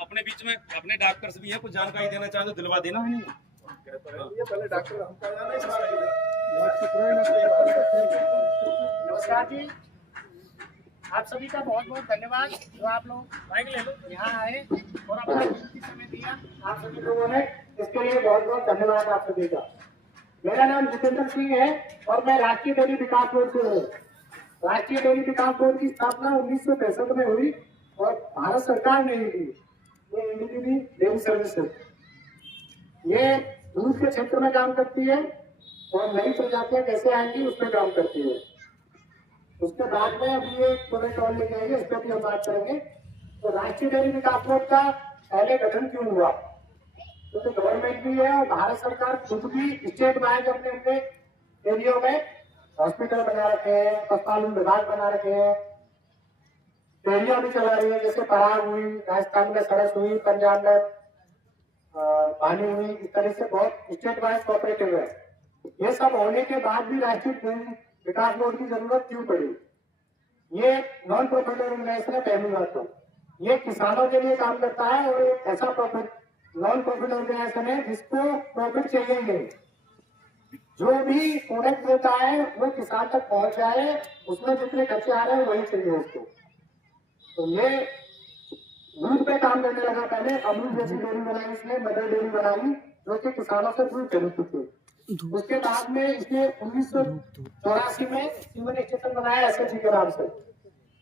अपने बीच में अपने डॉक्टर्स भी हैं, कुछ जानकारी देना चाहे तो दिलवा देना है। पहले डॉक्टर हमका नमस्कार जी, आप सभी का बहुत बहुत धन्यवाद जो आप लोग बाइक ले लो यहाँ आए और अपना कीमती समय दिया। आप सभी लोगों ने इसके लिए बहुत बहुत धन्यवाद आप सभी का। मेरा नाम जितेंद्र सिंह है और मैं राष्ट्रीय डेयरी विकास बोर्ड से हूँ। राष्ट्रीय डेयरी विकास बोर्ड की स्थापना 1965 में हुई और भारत सरकार ने ही की। ये एनडीडीबी डेयरी सर्विसेज ये दूध के क्षेत्र में काम करती है और नई प्रजातियां कैसे आएंगी उस पर काम करती है। उसके बाद में अभी ये प्रोडक्ट और लेके आएंगे, इस पर भी हम बात करेंगे। तो राष्ट्रीय डेयरी विकास बोर्ड का पहले गठन क्यों हुआ? क्योंकि तो गवर्नमेंट भी है और भारत सरकार खुद भी स्टेट वाइज अपने अपने एरियो में हॉस्पिटल बना रखे हैं, पशुपालन विभाग बना रखे हैं, डेयरियां भी चला रही है। जैसे पराग हुई, राजस्थान में सरस हुई, पंजाब में पानी हुई, इस तरह से बहुत स्टेट वाइज कोऑपरेटिव है। ये सब होने के बाद भी राष्ट्रीय डेयरी विकास बोर्ड की जरूरत क्यों पड़ी? ये नॉन प्रॉफिट ऑर्गेनाइजेशन है। पहली बात तो ये किसानों के लिए काम करता है और एक ऐसा प्रॉफिट नॉन प्रॉफिट ऑर्गेनाइजेशन है जिसको प्रॉफिट चाहिए नहीं। जो भी प्रोडक्ट देता है वो किसान तक पहुंच जाए, उसमें जितने खर्चे आ रहे हैं वही चाहिए उसको। तो ये दूध पे काम करने लगा। पहले अमूल जैसी डेयरी बनाई इसने, मदर डेयरी बनाई जो कि किसानों से दूध खरीदती थी। उसके बाद में इसने 1984 में सीमन स्टेशन बनाया एसएचजी के नाम से।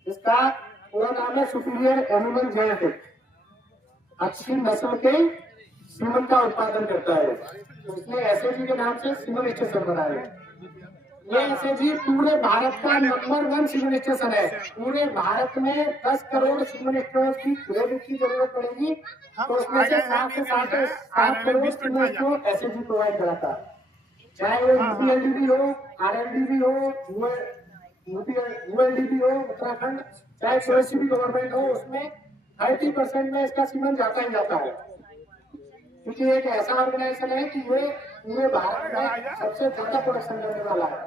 इसका पूरा नाम है सुपीरियर एनिमल जेनेटिक। अच्छी नस्ल के सीमन का उत्पादन करता है, तो इसने एसएचजी के नाम से सीमन स्टेशन बनाया। ये एसएचजी पूरे भारत का नंबर 1 सीमन स्टेशन है। पूरे भारत में 10 करोड़ सीमन स्टोर की ग्रेड की जरूरत पड़ेगी तो उसमें से 7 से 7 crore semen store SHG provide कराता है। चाहे वो यूपीएलडीबी हो, आरएलडीबी हो, यूएलडीबी हो उत्तराखंड, चाहे सीएससी गवर्नमेंट हो, उसमें 30% में इसका सीमन जाता ही जाता है। क्योंकि एक ऐसा ऑर्गेनाइजेशन है कि ये पूरे भारत में सबसे ज्यादा प्रोडक्शन करने वाला है।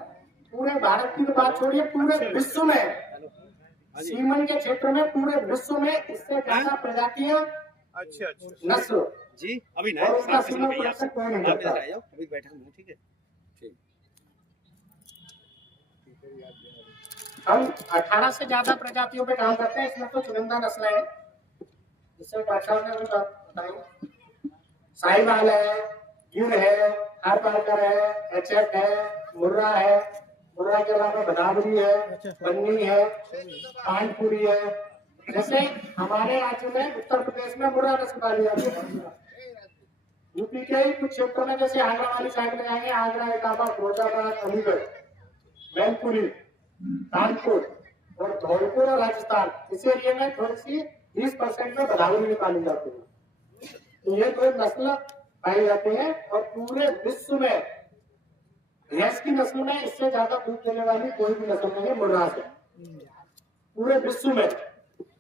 पूरे भारत की तो बात छोड़िए, पूरे विश्व में सीमन के क्षेत्र में पूरे विश्व में इससे ज्यादा प्रजातियां नस्ल जी अभी नहीं, उसका सीमन प्रोडक्शन कोई नहीं करता। अभी बैठा हूँ, ठीक है। हम 18 से ज्यादा प्रजातियों पे काम करते हैं। इसमें तो चुनिंदा नस्लें हैं जिससे डॉक्टर ने भी बताई। साहिवाल है, गिर है, हारपारकर है, एचएफ है, मुर्रा है, मुर्रा के अलावा बदावरी है, बन्नी है, पानपुरी है। जैसे हमारे राज्य में उत्तर प्रदेश में मुर्रा नस्ल पाली जाती है। यूपी के ही कुछ क्षेत्रों में जैसे आगरा वाली साइड में जाएंगे, आगरा, इटावा, फिरोजाबाद, अलीगढ़, मैनपुरी, कानपुर और धौलपुर और राजस्थान, इस एरिया में थोड़ी सी 20% में बदावरी भी पाली जाती है। तो ये दो नस्ल पाई जाती है और पूरे विश्व में भैंस की नस्ल में इससे ज्यादा दूध देने वाली कोई भी नस्ल नहीं है मुर्रा से। पूरे विश्व में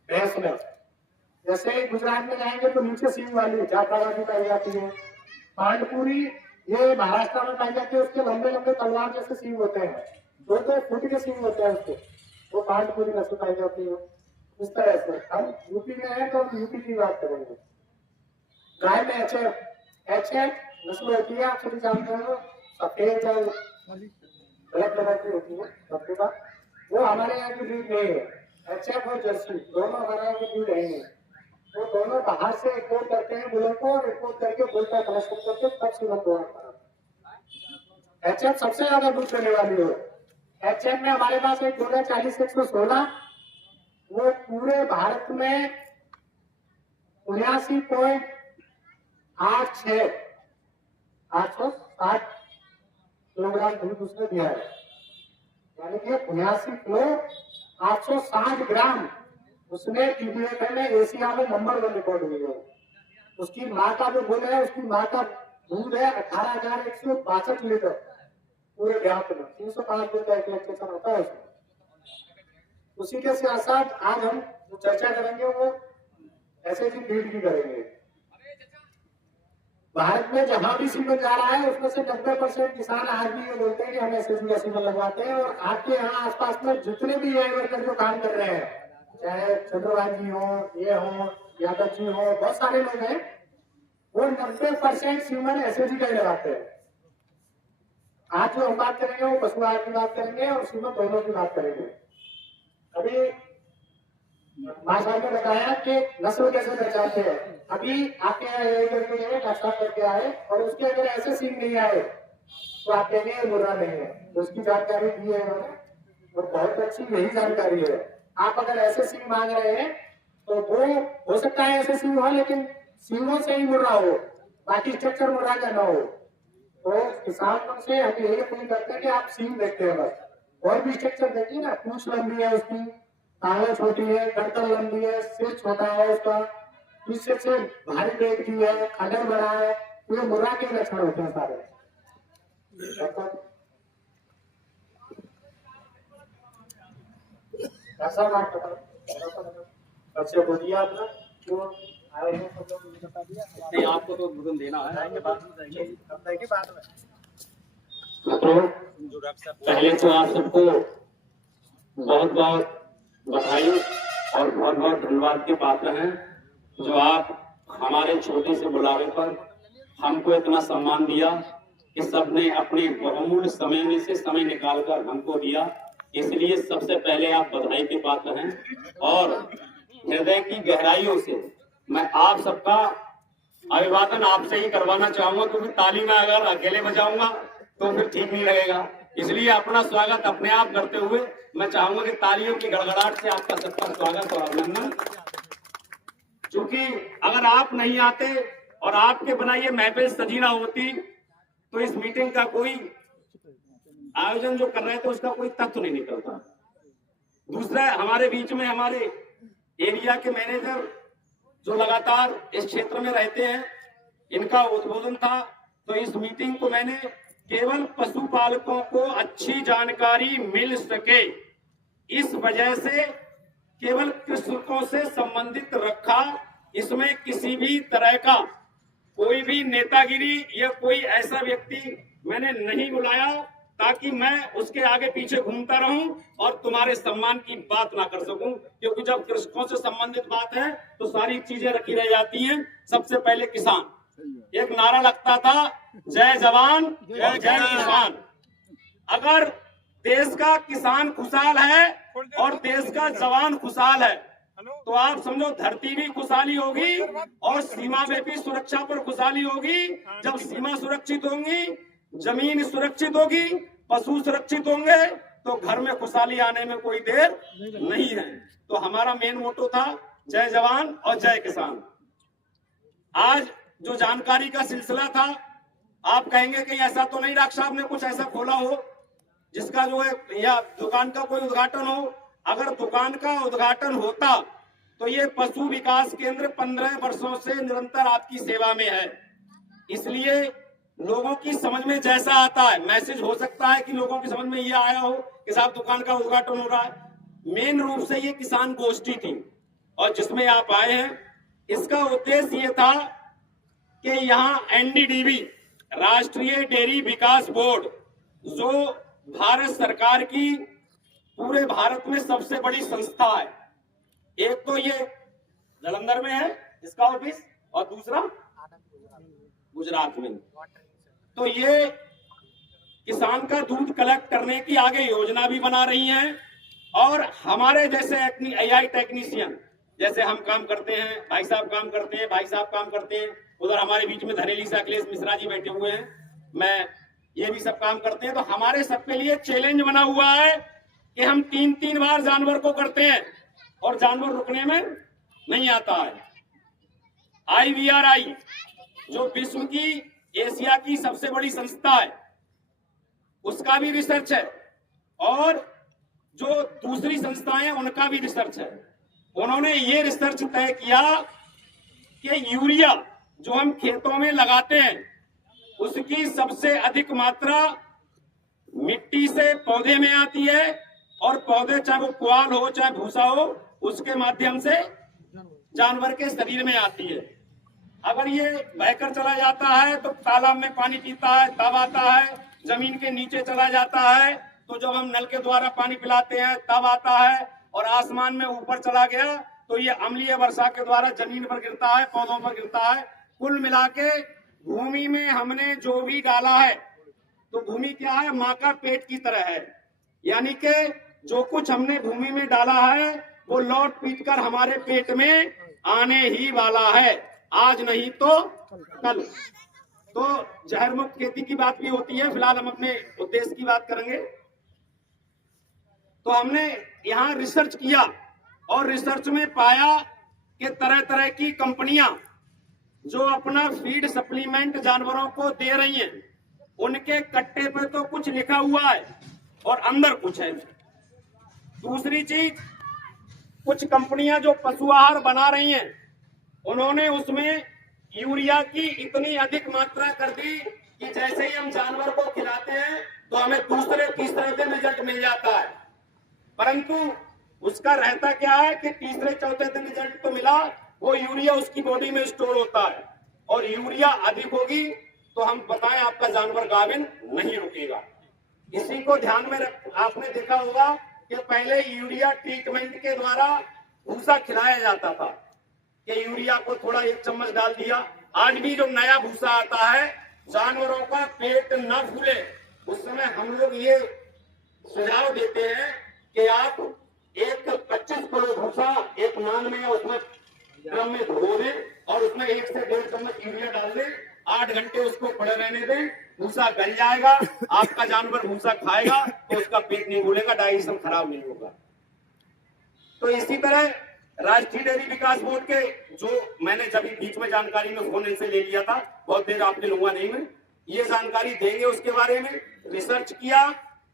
भैंस में जैसे गुजरात में जाएंगे तो नीचे सींग वाली जाफराबादी पाई जाती है। पांडपुरी ये महाराष्ट्र में पाई जाती है। उसके लंबे लंबे तलवार जैसे सींग होते हैं, 2-2 फुट के सींग होते हैं उसके, वो पांडपुरी नस्ल पाई जाती है। इस तरह से हम यूपी में है तो यूपी की बात करेंगे। गाय में एचएफ नस्ल होती है, आप सभी जानते हो, सफेद और ब्लैक कलर की होती है सबके पास। वो हमारे यहाँ की ब्रीड नहीं है। एचएफ और जर्सी दोनों हमारे यहाँ की ब्रीड नहीं है। वो दोनों बाहर से इम्पोर्ट करते हैं बुलों को और इम्पोर्ट करके बुल का कलेक्शन करके तब सीमन प्रोवाइड। एचएफ सबसे ज्यादा दूध देने वाली है। एचएफ में हमारे पास एक 40-116, वो पूरे भारत में 79.86 किलोग्राम दूध उसने दिया है। यानी कि 79 किलो 860 ग्राम उसने टीबीएफ में एशिया में नंबर 1 रिकॉर्ड हुई है। उसकी माँ का जो गुण है, उसकी माँ का दूध है 18,162 लीटर पूरे देहात में। 305 दिन का एक लैक्टेशन होता है उसमें। उसी के साथ साथ आज हम जो चर्चा करेंगे वो एसएचजी ब्रीड की करेंगे। भारत में जहां भी सीमन जा रहा है उसमें से 90% किसान आज भी ये बोलते हैं कि हम एसएचजी का सीमन लगवाते हैं। और आपके यहाँ आसपास में जितने भी वर्कर जो काम कर रहे हैं, चाहे चंद्रभान जी हो, ये हो, यादव जी हो, बहुत सारे लोग हैं, वो 90% सीमन एसएसजी का ही लगाते हैं। आज जो हम बात करेंगे वो पशु आहार की बात करेंगे और सीमन दोनों की बात करेंगे। अभी भाई साहब ने बताया कि नस्ल कैसे पहचानते हैं। अभी आपके यहाँ यही करके गए, डॉक्टर करके आए और उसके अगर ऐसे सींग नहीं आए तो आप कहेंगे ये मुर्रा नहीं है। तो उसकी जानकारी दी है इन्होंने और बहुत अच्छी यही जानकारी है। आप अगर ऐसे सींग मांग रहे हैं तो वो हो सकता है ऐसे सींग हो, लेकिन सींगों से ही मुर्रा हो, बाकी स्ट्रक्चर मुर्रा का ना हो। तो किसान से हम यही अपील करते हैं कि आप सींग देखते हैं बस, और भी स्ट्रक्चर देखिए ना, पूंछ लंबी है उसकी, टांगें छोटी है, गर्दन लंबी है, सिर छोटा है उसका, पीछे से भारी पेट की है, खंडर बड़ा है, ये मुर्रा के लक्षण होते हैं सारे। ऐसा बात सबसे बोलिए आपने क्यों आए हैं, सब लोग बता दिया। नहीं, आपको तो भोजन देना है, जाएंगे बाद में, जाएंगे हम देंगे बाद में। तो पहले तो आप सबको बहुत बहुत बधाई और बहुत बहुत धन्यवाद के पात्र हैं जो आप हमारे छोटे से बुलावे पर हमको इतना सम्मान दिया कि सबने अपने बहुमूल्य समय में से समय निकालकर हमको दिया। इसलिए सबसे पहले आप बधाई के पात्र हैं और हृदय की गहराइयों से मैं आप सबका अभिवादन आपसे ही करवाना चाहूंगा, क्योंकि ताली में अगर अकेले बजाऊंगा तो फिर ठीक नहीं लगेगा। इसलिए अपना स्वागत अपने आप करते हुए मैं चाहूंगा कि तालियों की गड़गड़ाहट से आपका सबका स्वागत और अभिनंदन। क्योंकि अगर आप नहीं आते और आपके बिना ये महफिल सजी ना होती तो इस मीटिंग का कोई आयोजन जो कर रहे थे उसका कोई तत्व नहीं निकलता। दूसरा, हमारे बीच में हमारे एरिया के मैनेजर जो लगातार इस क्षेत्र में रहते हैं, इनका उद्बोधन था। तो इस मीटिंग को मैंने केवल पशुपालकों को अच्छी जानकारी मिल सके इस वजह से केवल कृषकों से संबंधित रखा। इसमें किसी भी तरह का कोई भी नेतागिरी या कोई ऐसा व्यक्ति मैंने नहीं बुलाया ताकि मैं उसके आगे पीछे घूमता रहूं और तुम्हारे सम्मान की बात ना कर सकूं। क्योंकि जब कृषकों से संबंधित बात है तो सारी चीजें रखी रह जाती हैं। सबसे पहले किसान, एक नारा लगता था जय जवान और जय किसान। अगर देश का किसान खुशहाल है और देश का जवान खुशहाल है तो आप समझो धरती भी खुशहाली होगी और सीमा में भी सुरक्षा पर खुशहाली होगी। जब सीमा सुरक्षित होंगी, जमीन सुरक्षित होगी, पशु सुरक्षित होंगे तो घर में खुशहाली आने में कोई देर नहीं है। तो हमारा मेन मोटो था जय जवान और जय किसान। आज जो जानकारी का सिलसिला था, आप कहेंगे कि ऐसा तो नहीं डॉक्टर साहब ने कुछ ऐसा खोला हो जिसका जो है या दुकान का कोई उद्घाटन हो। अगर दुकान का उद्घाटन होता तो ये पशु विकास केंद्र 15 वर्षों से निरंतर आपकी सेवा में है। इसलिए लोगों की समझ में जैसा आता है मैसेज, हो सकता है कि लोगों की समझ में ये आया हो कि साहब दुकान का उद्घाटन हो रहा है। मेन रूप से ये किसान गोष्ठी थी और जिसमें आप आए हैं, इसका उद्देश्य ये था कि यहाँ एनडीडीबी, राष्ट्रीय डेयरी विकास बोर्ड, जो भारत सरकार की पूरे भारत में सबसे बड़ी संस्था है। एक तो ये जालंधर में है इसका ऑफिस और दूसरा गुजरात में। तो ये किसान का दूध कलेक्ट करने की आगे योजना भी बना रही हैं और हमारे जैसे एआई टेक्नीशियन, जैसे हम काम करते हैं, भाई साहब काम करते हैं, भाई साहब काम करते हैं, उधर हमारे बीच में धरेली से अखिलेश मिश्रा जी बैठे हुए हैं, मैं ये भी सब काम करते हैं। तो हमारे सबके लिए चैलेंज बना हुआ है कि हम 3-3 बार जानवर को करते हैं और जानवर रुकने में नहीं आता है। IVRI जो विश्व की, एशिया की सबसे बड़ी संस्था है, उसका भी रिसर्च है और जो दूसरी संस्थाएं हैं उनका भी रिसर्च है। उन्होंने ये रिसर्च तय किया कि यूरिया जो हम खेतों में लगाते हैं उसकी सबसे अधिक मात्रा मिट्टी से पौधे में आती है और पौधे चाहे वो पुआल हो चाहे भूसा हो उसके माध्यम से जानवर के शरीर में आती है। अगर ये बहकर चला जाता है तो तालाब में पानी पीता है, तब आता है, जमीन के नीचे चला जाता है तो जब हम नल के द्वारा पानी पिलाते हैं तब आता है, और आसमान में ऊपर चला गया तो ये अम्लीय वर्षा के द्वारा जमीन पर गिरता है, पौधों पर गिरता है। कुल मिला के भूमि में हमने जो भी डाला है, तो भूमि क्या है, माँ का पेट की तरह है। यानी कि जो कुछ हमने भूमि में डाला है वो लौट पीट कर हमारे पेट में आने ही वाला है, आज नहीं तो कल। तो जहर मुक्त खेती की बात भी होती है। फिलहाल हम अपने उद्देश्य की बात करेंगे। तो हमने यहाँ रिसर्च किया और रिसर्च में पाया कि तरह तरह की कंपनियां जो अपना फीड सप्लीमेंट जानवरों को दे रही हैं, उनके कट्टे पे तो कुछ लिखा हुआ है और अंदर कुछ है। दूसरी चीज, कुछ कंपनियां जो पशु आहार बना रही हैं, उन्होंने उसमें यूरिया की इतनी अधिक मात्रा कर दी कि जैसे ही हम जानवर को खिलाते हैं तो हमें दूसरे तीसरे दिन रिजल्ट मिल जाता है। परंतु उसका रहता क्या है कि तीसरे चौथे दिन रिजल्ट तो मिला, वो यूरिया उसकी बॉडी में स्टोर होता है और यूरिया अधिक होगी तो हम बताएं आपका जानवर गाभिन नहीं रुकेगा। इसी को ध्यान में आपने देखा होगा कि पहले यूरिया ट्रीटमेंट के द्वारा भूसा खिलाया जाता था कि यूरिया को थोड़ा 1 चम्मच डाल दिया। आज भी जो नया भूसा आता है, जानवरों का पेट न फूले, उस समय हम लोग ये सुझाव देते हैं कि आप एक 25 किलो भूसा एक नान में उसमें ड्रम में धो दें और उसमें 1 से 1.5 चम्मच यूरिया डाल दें, 8 घंटे उसको पड़े रहने दें, भूसा गल जाएगा, आपका जानवर भूसा खाएगा तो उसका पेट नहीं फूलेगा, डाइजेशन खराब नहीं होगा। तो इसी तरह राष्ट्रीय डेयरी विकास बोर्ड के जो मैंने जब बीच में जानकारी में फोन इनसे ले लिया था, बहुत देर आपने लूंगा नहीं मैं, ये जानकारी देंगे उसके बारे में। रिसर्च किया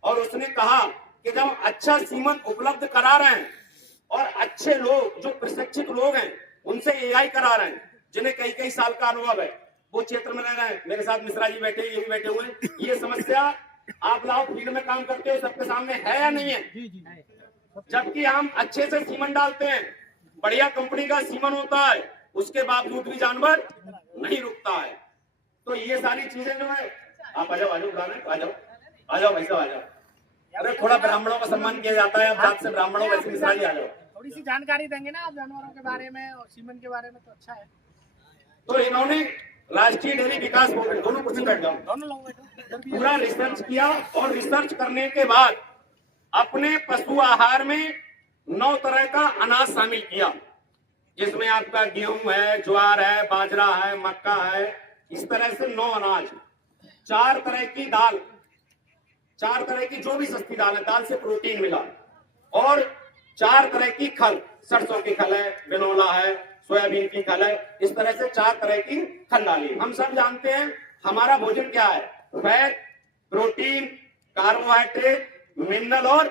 और उसने कहा कि जब अच्छा सीमन उपलब्ध करा रहे हैं और अच्छे लोग जो प्रशिक्षित लोग हैं उनसे एआई करा रहे हैं, जिन्हें कई कई साल का अनुभव है, वो क्षेत्र में रह रहे हैं। मेरे साथ मिश्रा जी बैठे, ये भी बैठे हुए हैं। ये समस्या आप लाओ फील्ड में काम करते हो, सबके सामने है या नहीं है? जबकि हम अच्छे से सीमन डालते हैं, बढ़िया कंपनी का सीमन होता है, उसके बावजूद भी जानवर नहीं रुकता है। तो ये सारी चीजें जो है, आप आ जाओ आ जाओ आ जाओ भाई साहब आ जाओ। अरे थोड़ा ब्राह्मणों का सम्मान किया जाता है, अब जात से ब्राह्मणों वैसे मिश्रा जी आ जाओ। थोड़ी सी जानकारी देंगे ना आप जानवरों के बारे में और सीमन के बारे में, तो अच्छा है। तो इन्होंने राष्ट्रीय डेयरी विकास बोर्ड, दोनों कुर्सी बैठ जाओ, दोनों लोग पूरा रिसर्च किया और रिसर्च करने के बाद अपने पशु आहार में 9 तरह का अनाज शामिल किया, जिसमें आपका गेहूं है, ज्वार है, बाजरा है, मक्का है, इस तरह से 9 अनाज, 4 तरह की दाल, 4 तरह की जो भी सस्ती दाल है, दाल से प्रोटीन मिला, और 4 तरह की खल, सरसों की खल है, बिनोला है, सोयाबीन की खल है, इस तरह से 4 तरह की खल डाली। हम सब जानते हैं हमारा भोजन क्या है, फैट, प्रोटीन, कार्बोहाइड्रेट, मिनरल और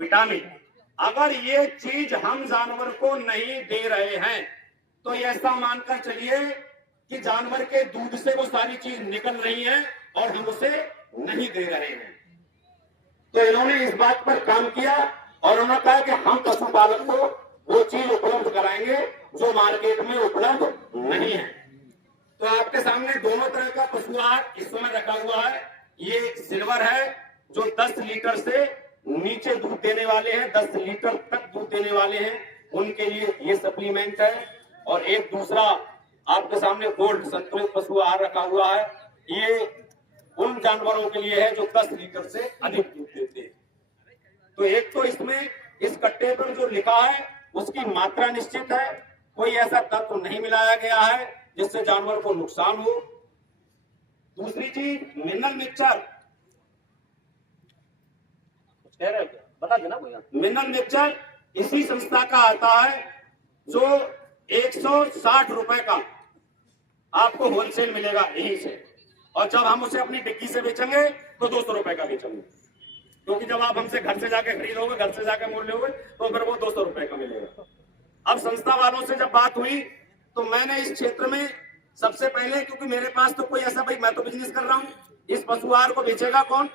विटामिन। अगर ये चीज हम जानवर को नहीं दे रहे हैं तो ऐसा मानकर चलिए कि जानवर के दूध से वो सारी चीज निकल रही है और हम उसे नहीं दे रहे हैं। तो इन्होंने इस बात पर काम किया और उन्होंने कहा कि हम पशुपालक को वो चीज उपलब्ध कराएंगे जो मार्केट में उपलब्ध नहीं है। तो आपके सामने दोनों तरह का पशु आहार इस समय रखा हुआ है। ये सिल्वर है जो 10 लीटर से नीचे दूध देने वाले हैं, 10 लीटर तक दूध देने वाले हैं, उनके लिए ये सप्लीमेंट है। और एक दूसरा आपके सामने गोल्ड संतुलित पशु आहार रखा हुआ है, ये उन जानवरों के लिए है जो 10 लीटर से अधिक दूध देते हैं। तो एक तो इसमें इस कट्टे पर जो लिखा है उसकी मात्रा निश्चित है, कोई ऐसा तत्व नहीं मिलाया गया है जिससे जानवर को नुकसान हो। दूसरी चीज मिनरल मिक्सचर, कह रहे हो क्या? बता देना भैया। मिनरल मिक्सचर इसी संस्था का आता है जो 160 रुपए का आपको होलसेल मिलेगा यहीं से, और जब हम उसे अपनी डिग्गी से बेचेंगे तो 200 रुपए का बेचेंगे, क्योंकि जब आप हमसे घर से जाके खरीदोगे, घर से जाके मोल लोगे तो फिर वो 200 रुपए का मिलेगा। अब संस्था वालों से जब बात हुई तो मैंने इस क्षेत्र में सबसे पहले, क्योंकि मेरे पास तो कोई ऐसा, भाई मैं तो बिजनेस कर रहा हूँ, इस पशु आहार को बेचेगा कौन,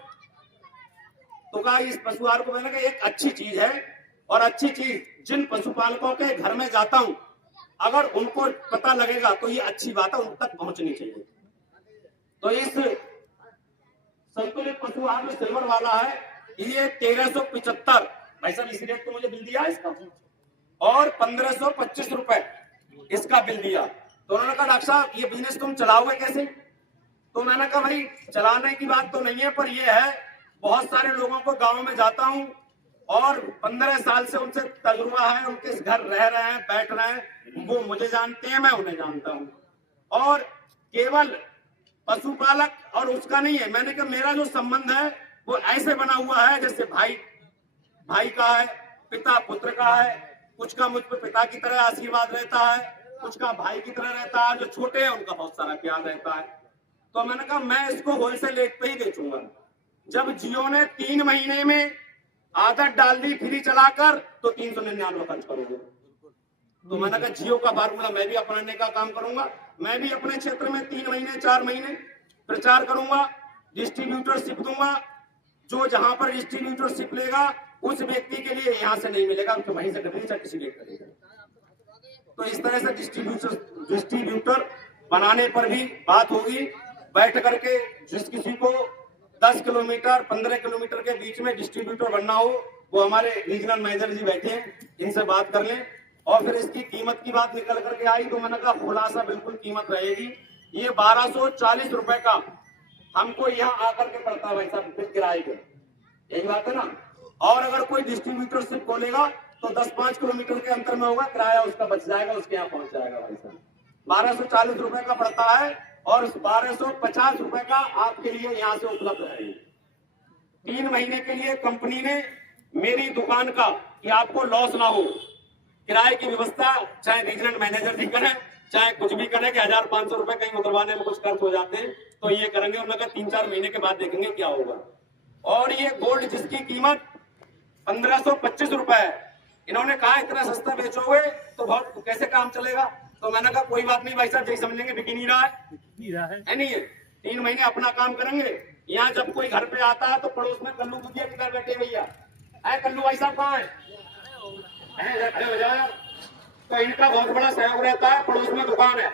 तो कहा इस पशु आहार को मैंने कहा एक अच्छी चीज है, और अच्छी चीज जिन पशुपालकों के घर में जाता हूं अगर उनको पता लगेगा तो ये अच्छी बात है, उन तक पहुंचनी चाहिए। तो इस संतुलित पशु आहार में सिल्वर वाला है, ये 1375, भाई साहब इसी रेट को मुझे बिल दिया है इसका, और 1525 रुपए इसका बिल दिया। तो उन्होंने कहा डॉक्टर साहब ये बिजनेस तुम चलाओगे कैसे? तो मैंने कहा भाई चलाने की बात तो नहीं है, पर ये है बहुत सारे लोगों को गांव में जाता हूं और 15 साल से उनसे तजुर्बा है, उनके घर रह रहे हैं, बैठ रहे हैं, वो मुझे जानते हैं, मैं उन्हें जानता हूं। और केवल पशुपालक और उसका नहीं है, मैंने कहा मेरा जो संबंध है वो ऐसे बना हुआ है जैसे भाई भाई का है, पिता पुत्र का है, कुछ का मुझ पर पिता की तरह आशीर्वाद रहता है, कुछ का भाई की तरह रहता है, जो छोटे हैं उनका बहुत सारा प्यार रहता है। तो मैंने कहा मैं इसको होलसेल रेट पे ही बेचूंगा। जब जियो ने 3 महीने में आदत डाल दी फ्री चलाकर, तो 399 खर्च करोगे। तो मैंने कहा जियो का फार्मूला मैं भी अपनाने का काम करूंगा, मैं भी अपने क्षेत्र में 3 महीने 4 महीने प्रचार करूंगा, डिस्ट्रीब्यूटरशिप दूंगा। जो जहां पर डिस्ट्रीब्यूटरशिप लेगा उस व्यक्ति के लिए यहां से नहीं मिलेगा, तो वहीं से खरीदेगा, किसी रेट करेगा। तो इस तरह से डिस्ट्रीब्यूटर बनाने पर भी बात होगी, बैठ करके जिस किसी को 10 किलोमीटर 15 किलोमीटर के बीच में डिस्ट्रीब्यूटर बनना हो, वो हमारे रीजनल मैनेजर जी बैठे हैं, इनसे बात कर लें। और फिर इसकी कीमत की बात निकल करके आई, तो मैंने कहा खुलासा बिल्कुल कीमत रहेगी। ये 1240 रुपए का हमको यहाँ आकर के पड़ता है भाई साहब किराए के, यही बात है ना। और अगर कोई डिस्ट्रीब्यूटरशिप खोलेगा तो 10-5 किलोमीटर के अंतर में होगा, किराया उसका बच जाएगा, उसके यहाँ पहुंच जाएगा भाई साहब। 1240 रुपए का पड़ता है और 1250 रुपए का आपके लिए यहाँ से उपलब्ध है। 3 महीने के लिए कंपनी ने मेरी दुकान का, कि आपको लॉस ना हो, किराए की व्यवस्था चाहे रीजनल मैनेजर भी करें चाहे कुछ भी करें, कि 1500 रुपए कहीं उतरवाने में कुछ खर्च हो जाते हैं तो ये करेंगे, उन्होंने 3-4 महीने के बाद देखेंगे क्या होगा। और ये गोल्ड जिसकी कीमत 1525 रुपए है, इन्होंने कहा इतना सस्ता बेचोगे तो बहुत कैसे काम चलेगा। तो मैंने कहा कोई बात नहीं भाई साहब, जैसे समझेंगे बिक नहीं रहा है नहीं है, 3 महीने अपना काम करेंगे। यहाँ जब कोई घर पे आता है तो पड़ोस में कल्लू बुधिया के घर बैठे भैया, अरे कल्लू भाई साहब कहाँ है, तो इनका बहुत बड़ा सहयोग रहता है। पड़ोस में दुकान है,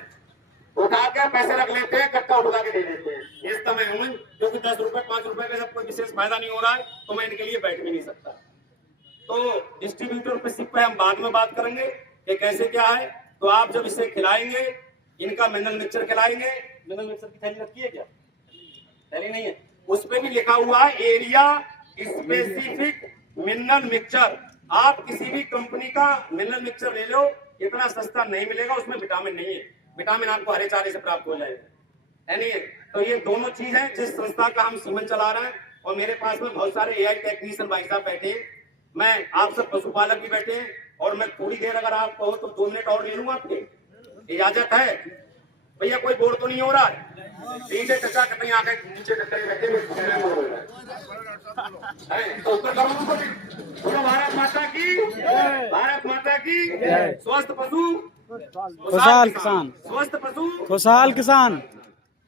उठा के पैसे रख लेते हैं, कट्टा उठा के दे देते हैं। इस समय हूँ क्योंकि 10 रुपए 5 रुपए का जब कोई विशेष फायदा नहीं हो रहा है तो मैं इनके लिए बैठ भी नहीं सकता। तो डिस्ट्रीब्यूटरशिप पे हम बाद में बात करेंगे कि कैसे क्या है। तो आप जब इसे खिलाएंगे, इनका मिनरल मिक्सचर खिलाएंगे, मिनरल मिक्सचर की थैली रखी है क्या, थैली नहीं है, उस पे भी लिखा हुआ है एरिया स्पेसिफिक मिनरल मिक्सचर। आप किसी भी कंपनी का मिनरल मिक्सचर ले लो, इतना सस्ता नहीं मिलेगा, उसमें विटामिन नहीं है, विटामिन आपको हरे चारे से प्राप्त हो जाएगा, है नहीं है। तो ये दोनों चीज है जिस संस्था का हम सीमन चला रहे हैं। और मेरे पास में बहुत सारे एआई टेक्नीशियन भाई साहब बैठे हैं, मैं आप सब पशुपालक भी बैठे हैं, और मैं थोड़ी देर अगर आप कहो तो 2 मिनट और ले लूंगा, आपके इजाजत है भैया? कोई बोर तो नहीं हो रहा है? ठीक है चचा, कहीं आके नीचे बैठे तो ऊपर करो। बोलो भारत माता की, भारत माता की। स्वस्थ पशु खुशहाल किसान, स्वस्थ पशु खुशहाल किसान।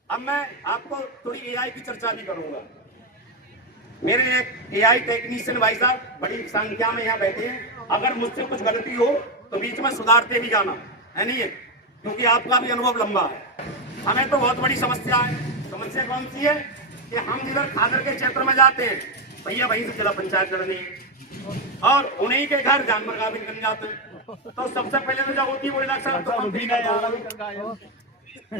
अब मैं आपको थोड़ी एआई की चर्चा भी करूंगा। मेरे एक एआई टेक्नीशियन भाई साहब बड़ी संख्या में यहाँ बैठे हैं, अगर मुझसे कुछ गलती हो तो बीच में सुधारते भी जाना, है नहीं है, क्योंकि आपका भी अनुभव लंबा है। हमें तो बहुत बड़ी समस्या है। समस्या कौन सी है कि हम जिधर खादर के क्षेत्र में जाते हैं, भैया वहीं से जिला पंचायत लड़नी है और उन्हीं के घर जानवर गाभिन करने जाते हैं। तो सबसे पहले तो जब होती है बोले डॉक्टर साहब तो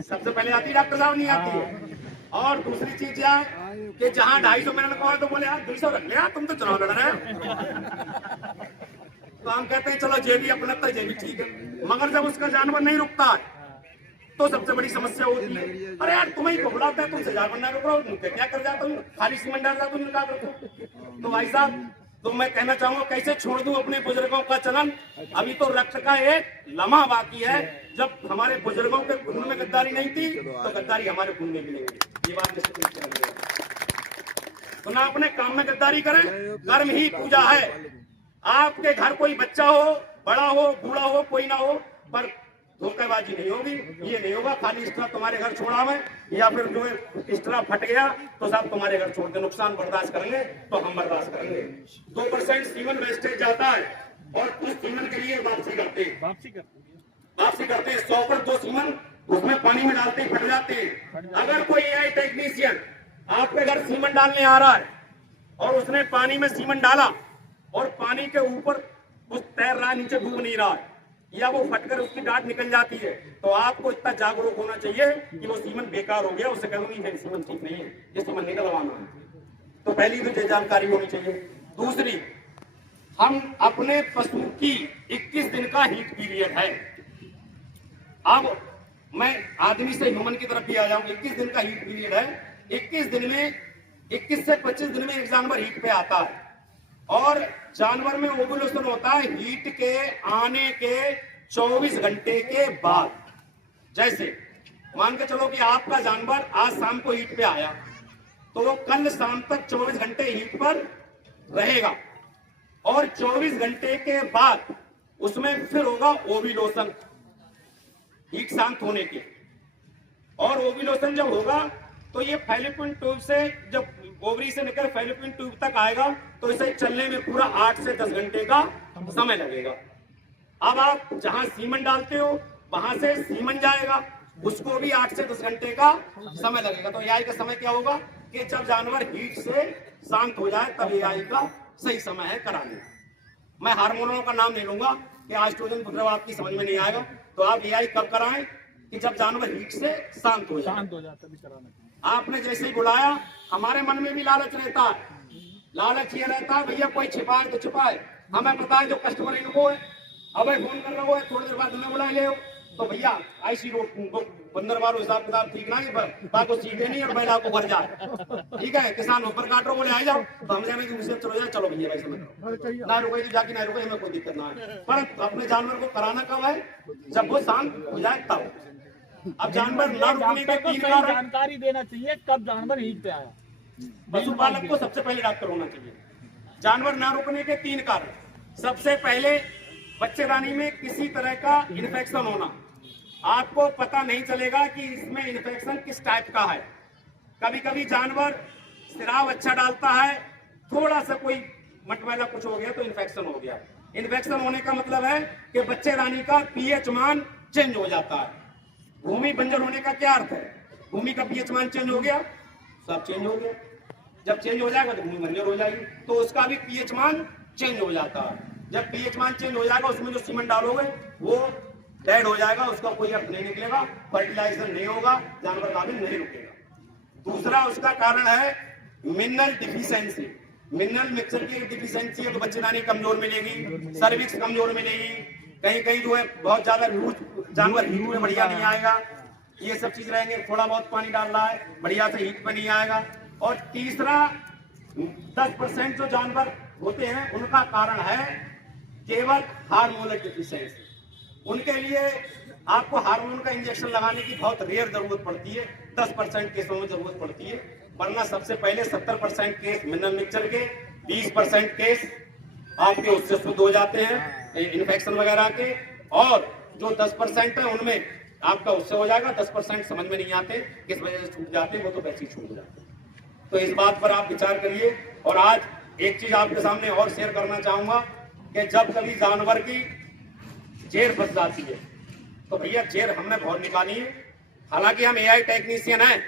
सबसे पहले आती डॉक्टर साहब नहीं आती है। और दूसरी चीज क्या है कि जहाँ 250 मिनट को तो बोले यार 200 रख लिया, तुम तो चुनाव लड़ रहे हो। तो हम कहते हैं चलो जे भी अपना तो जे भी ठीक है, मगर जब उसका जानवर नहीं रुकता है तो सबसे बड़ी समस्या होती है। अरे यार तुम्हें ही बुलाता है, तुमसे जानवर ना रुक रहा हो, क्या कर जाता हूँ, खाली सीमेंट डाल जाता हूँ, क्या करता हूँ। तो भाई साहब तो मैं कहना चाहूंगा कैसे छोड़ दूं अपने बुजुर्गों का चलन। अभी तो रक्त का एक लम्हा बाकी है, जब हमारे बुजुर्गों के खून में गद्दारी नहीं थी तो गद्दारी हमारे खून में मिलेगी, ये बात निश्चित। तो ना अपने काम में गद्दारी करें, कर्म ही पूजा है। आपके घर कोई बच्चा हो, बड़ा हो, बूढ़ा हो, कोई ना हो, पर धोखेबाजी नहीं होगी, ये नहीं होगा खाली स्ट्रा तुम्हारे घर छोड़ा मैं, या फिर जो है स्ट्रा फट गया तो साहब तुम्हारे घर छोड़ दे, नुकसान बर्दाश्त करेंगे तो हम बर्दाश्त करेंगे। 2% सीमन वेस्टेज जाता है और कुछ सीमन के लिए वापसी करते हैं, वापसी करते हैं 100 पर 2 सीमन उसमें पानी में डालते फट जाते हैं। अगर कोई एआई टेक्नीशियन आपके घर सीमन डालने आ रहा है और उसने पानी में सीमन डाला और पानी के ऊपर उस तैर रहा नीचे, डूब नहीं रहा है, या वो फटकर उसकी डांट निकल जाती है, तो आपको इतना जागरूक होना चाहिए कि वो सीमन बेकार हो गया, उससे कहोगे ये सीमन ठीक नहीं है, ये सीमन निकलवाना है। तो पहली तो जानकारी होनी चाहिए। दूसरी, हम अपने पशु की 21 दिन का हीट पीरियड है। अब मैं आदमी से ह्यूमन की तरफ भी आ जाऊं। 21 दिन का हीट पीरियड है। 21 दिन में 21 से 25 दिन में एक जानवर हीट पे आता है, और जानवर में ओवुलेशन होता है हीट के आने के 24 घंटे के बाद। जैसे मान के चलो कि आपका जानवर आज शाम को हीट पे आया, तो वो कल शाम तक 24 घंटे हीट पर रहेगा, और 24 घंटे के बाद उसमें फिर होगा ओव्यूलेशन, हीट शांत होने के। और ओव्यूलेशन जब होगा तो ये फैलोपियन ट्यूब से, जब ओवरी से निकल फैलोपियन ट्यूब तक आएगा, तो इसे चलने में पूरा 8 से 10 घंटे का समय लगेगा। अब आप जहां सीमन डालते हो वहां से सीमन जाएगा, उसको भी 8 से 10 घंटे का समय लगेगा। तो एआई का समय क्या होगा कि जब जानवर हीट से शांत हो जाए तब एआई का सही समय है कराने का। मैं हार्मोनों का नाम नहीं लूंगा कि एस्ट्रोजन वगैरह आपकी समझ में नहीं आएगा, तो आप एआई कब कराएं कि जब जानवर हीट से शांत हो जाए, तभी कराना। आपने जैसे ही बुलाया, हमारे मन में भी लालच रहता है। लालच ये रहता है भैया कोई छिपाए तो छिपाए, हमें पता है जो कस्टमर इनको है, अब फोन कर रहा है थोड़ी देर बाद हमें बुला ले, तो भैया आईसी रोड बंदर मारो, हिसाब किताब ठीक ना है, सीधे नहीं और बैला को भर जाए, ठीक है। किसान ऊपर काट रहे बोले आ जाओ, तो हम जाने की मुसीबत चलो जाए, चलो भैया भाई समझ ना रुके तो जाके ना रुके, हमें कोई दिक्कत ना है। पर अपने जानवर को कराना कब है, जब वो शांत हो जाए तब। अब जानवर ना रुकने के 3 कारण जानकारी देना चाहिए कब जानवर हीट पे आया। पशुपालक को सबसे पहले डॉक्टर होना चाहिए। जानवर ना रुकने के 3 कारण। सबसे पहले बच्चेदानी में किसी तरह का इन्फेक्शन होना, आपको पता नहीं चलेगा कि इसमें इन्फेक्शन किस टाइप का है। कभी कभी जानवर सिराव अच्छा डालता है, थोड़ा सा कोई मटमैला कुछ हो गया तो इन्फेक्शन हो गया। इन्फेक्शन होने का मतलब है कि बच्चेदानी का पीएच मान चेंज हो जाता है। भूमि बंजर होने का क्या अर्थ है, भूमि का पीएच मान चेंज हो गया, सब चेंज हो गया। जब चेंज हो जाएगा तो भूमि बंजर हो जाएगी, तो उसका भी पीएच मान चेंज हो जाता है। जब पीएच मान चेंज हो जाएगा, उसमें जो सीमेंट डालोगे वो डेड हो जाएगा, उसका कोई अर्थ नहीं निकलेगा, फर्टिलाइजर नहीं होगा, जानवर का भी नहीं रुकेगा। दूसरा उसका कारण है मिनरल डिफिशियंसी। मिनरल मिक्सचर की डिफिशियंसी है तो बच्चेदानी कमजोर मिलेगी, सर्विक्स कमजोर मिलेगी, कहीं कहीं जो है बहुत ज्यादा लूज जानवर हीट में बढ़िया नहीं आएगा, ये सब चीज रहेंगे। थोड़ा बहुत पानी डाल रहा है, बढ़िया से हीट में नहीं आएगा। और तीसरा 10% जो जानवर होते हैं उनका कारण है केवल हार्मोनल डिफिशियंसी। उनके लिए आपको हार्मोन का इंजेक्शन लगाने की बहुत रेयर जरूरत पड़ती है, 10% केसों में जरूरत पड़ती है, वरना सबसे पहले 70% केस मिनरल मिक्सचर के, 20% केस आपके उससे शुद्ध हो जाते हैं इन्फेक्शन वगैरह के, और जो 10% है उनमें आपका उससे हो जाएगा। 10% समझ में नहीं आते किस वजह से छूट जाते हैं, वो तो वैसे ही छूट जाते हैं। तो इस बात पर आप विचार करिए। और आज एक चीज आपके सामने और शेयर करना चाहूंगा कि जब कभी जानवर की जेर फंस जाती है तो भैया जेर हमने बहुत निकाली है। हालांकि हम एआई टेक्नीशियन हैं,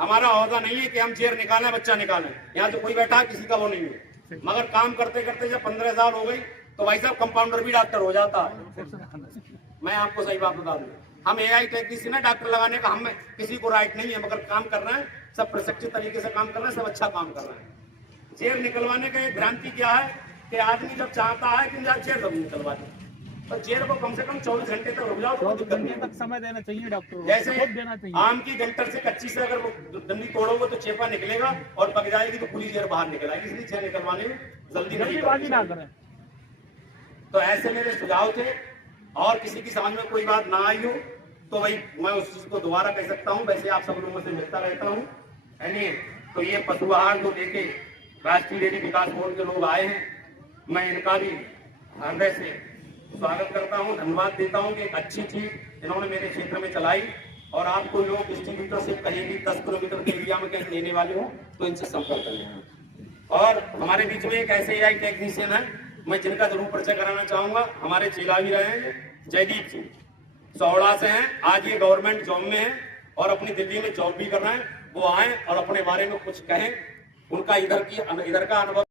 हमारा औहदा नहीं है कि हम जेर निकालें बच्चा निकालें, यहाँ तो कोई बैठा किसी का वो नहीं है। मगर काम करते करते जब 15 साल हो गई तो भाई साहब कंपाउंडर भी डॉक्टर हो जाता है। मैं आपको सही बात बता दूं, हम एआई टेक्नीशियन है, डॉक्टर लगाने का हमें किसी को राइट नहीं है, मगर काम कर रहे हैं, सब प्रशिक्षित तरीके से काम कर रहे हैं, सब अच्छा काम कर रहे हैं। जेर निकलवाने का एक भ्रांति क्या है कि आदमी जब चाहता है कि जेर जब निकलवा दे, तो जेर को कम से कम 24 घंटे तक रुक जाओ तो दिक्कत नहीं है। तक समय देना चाहिए डॉक्टर को, जैसे खुद देना चाहिए। आम की गंटर से कच्ची से अगर वो डंडी तोड़ोगे तो चेपा निकलेगा और पक जाएगी तो पूरी जेर बाहर निकल आएगी, इसलिए जेर निकलवाने में जल्दीबाजी ना करें। तो ऐसे मेरे सुझाव थे, और किसी की समझ में कोई बात ना आई हो तो भाई मैं उस चीज को दोबारा कह सकता हूँ। वैसे आप सब लोगों से मिलता रहता हूँ, तो ये पशु आहार को लेके राष्ट्रीय डेयरी विकास बोर्ड के लोग आए हैं, मैं इनका भी हृदय से स्वागत करता हूं, धन्यवाद देता हूं कि एक अच्छी चीज इन्होंने मेरे क्षेत्र में चलाई। और आपको लोग डिस्ट्रीब्यूटर से कहीं भी 10 किलोमीटर के एरिया में कहीं लेने वाले हो तो इनसे संपर्क करें। और हमारे बीच में एक ऐसे एआई टेक्नीशियन है, मैं जिनका जरूर परिचय कराना चाहूंगा, हमारे चेला भी रहे हैं, जयदीप सिंह सौड़ा से हैं, आज ये गवर्नमेंट जॉब में है और अपनी दिल्ली में जॉब भी कर रहे हैं। वो आए और अपने बारे में कुछ कहें, उनका इधर का अनुभव